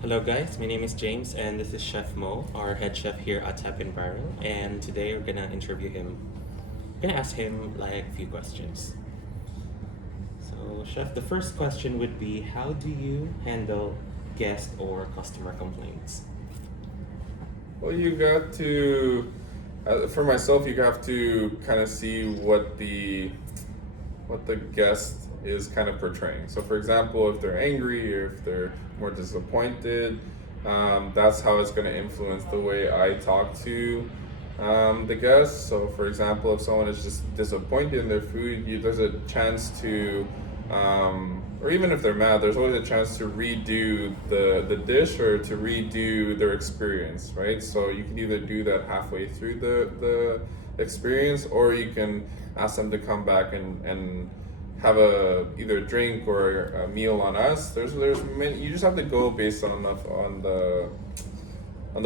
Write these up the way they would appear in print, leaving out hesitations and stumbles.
Hello guys, my name is James and this is Chef Mo, our head chef here at Tap and Barrel, and today we're gonna interview him. We're gonna ask him like a few questions. So Chef, the first question would be how do you handle guest or customer complaints? Well, you got to, for myself, you have to kind of see what the guest is kind of portraying. So, for example, if they're angry or if they're more disappointed, that's how it's going to influence the way I talk to the guests. So, for example, if someone is just disappointed in their food, there's a chance to, or even if they're mad, there's always a chance to redo the dish or to redo their experience, right? So you can either do that halfway through the experience, or you can ask them to come back and have either a drink or a meal on us. There's many, you just have to go based on the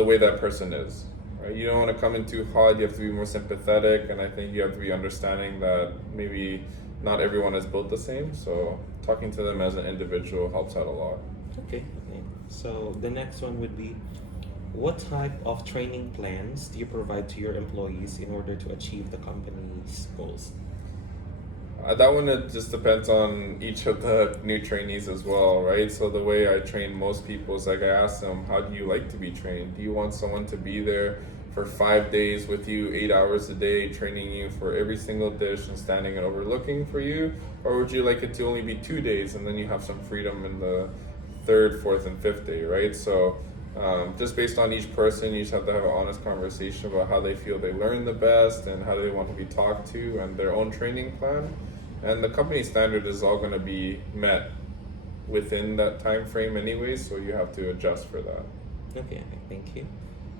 way that person is. Right? You don't want to come in too hot. You have to be more sympathetic, and I think you have to be understanding that maybe not everyone is built the same. So talking to them as an individual helps out a lot. Okay. So the next one would be what type of training plans do you provide to your employees in order to achieve the company's goals? That one, it just depends on each of the new trainees as well, right? So the way I train most people is like I ask them, how do you like to be trained? Do you want someone to be there for 5 days with you, 8 hours a day, training you for every single dish and standing and overlooking for you? Or would you like it to only be 2 days and then you have some freedom in the third, fourth, and fifth day, right? So just based on each person, you just have to have an honest conversation about how they feel they learn the best and how they want to be talked to and their own training plan. And the company standard is all going to be met within that time frame anyway, so you have to adjust for that. Okay, thank you.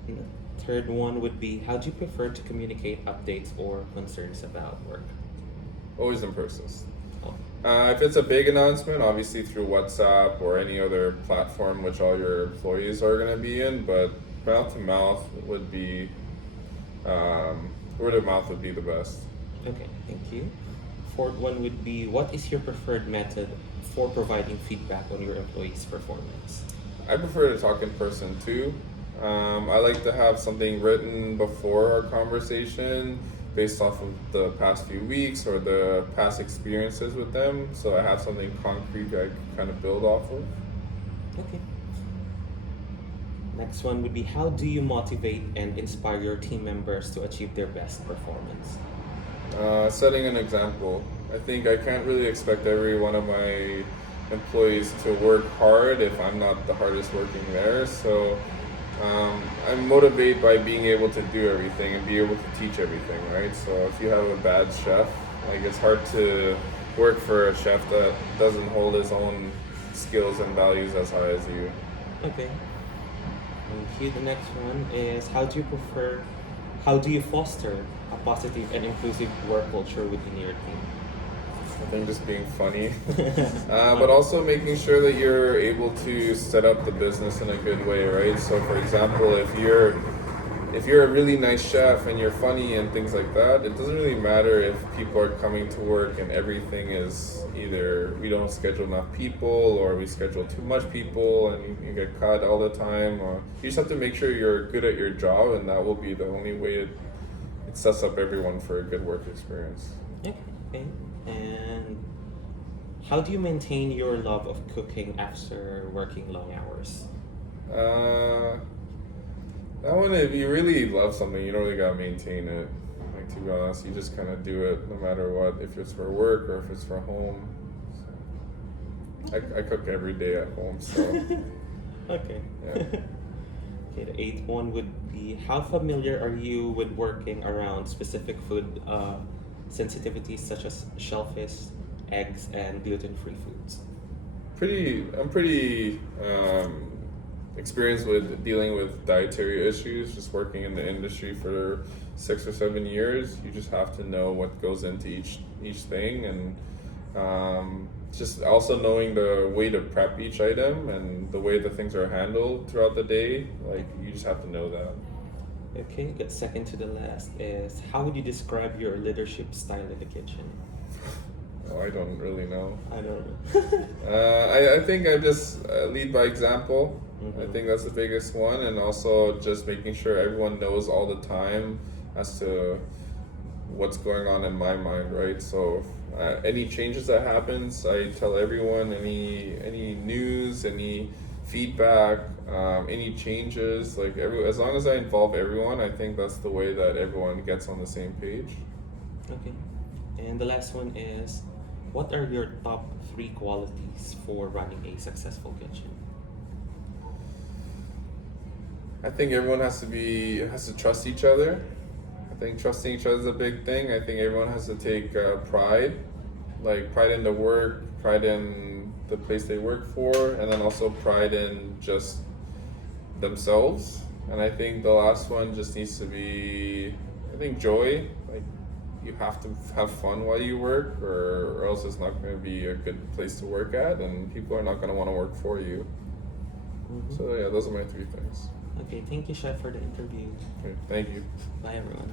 And the third one would be how do you prefer to communicate updates or concerns about work? Always in person. Oh, If it's a big announcement, obviously through WhatsApp or any other platform which all your employees are going to be in, but mouth to mouth would be, word of mouth would be the best. okay, thank you. Fourth one would be what is your preferred method for providing feedback on your employees' performance? I prefer to talk in person too. I like to have something written before our conversation based off of the past few weeks or the past experiences with them, so I have something concrete that I can kind of build off of. Okay. Next one would be how do you motivate and inspire your team members to achieve their best performance? Setting an example. I think I can't really expect every one of my employees to work hard if I'm not the hardest working there. So I'm motivated by being able to do everything and be able to teach everything, right? So if you have a bad chef, like it's hard to work for a chef that doesn't hold his own skills and values as high as you. Okay. Thank you. The next one is how do you foster a positive and inclusive work culture within your team? I think just being funny, but also making sure that you're able to set up the business in a good way, right? So, for example, if you're a really nice chef and you're funny and things like that, it doesn't really matter if people are coming to work and everything is either we don't schedule enough people or we schedule too much people and you get cut all the time. Or you just have to make sure you're good at your job, and that will be the only way it sets up everyone for a good work experience. Okay. And how do you maintain your love of cooking after working long hours? Uh, that one, if you really love something, you don't really gotta maintain it. Like, to be honest, you just kind of do it no matter what, if it's for work or if it's for home. So, I cook every day at home, so Okay. yeah. Okay, the eighth one would be how familiar are you with working around specific food sensitivities such as shellfish, eggs, and gluten-free foods? I'm pretty experienced with dealing with dietary issues. Just working in the industry for 6 or 7 years, you just have to know what goes into each thing, and just also knowing the way to prep each item and the way the things are handled throughout the day. Like, you just have to know that. Okay, the second to the last is how would you describe your leadership style in the kitchen? Oh, I don't really know. I don't know. I think I just lead by example. I Mhm. think that's the biggest one, and also just making sure everyone knows all the time as to what's going on in my mind, right? So any changes that happens, I tell everyone. Any news, any feedback, any changes, like as long as I involve everyone, I think that's the way that everyone gets on the same page. Okay. And the last one is, what are your top three qualities for running a successful kitchen? I think everyone has to trust each other. I think trusting each other is a big thing. I think everyone has to take pride, like pride in the work, pride in the place they work for, and then also pride in just themselves. And I think the last one just needs to be, I think, joy. Like you have to have fun while you work, or else it's not going to be a good place to work at, and people are not going to want to work for you. Mhm. So yeah, those are my three things. Okay, thank you, Chef, for the interview. Okay, thank you. Bye, everyone.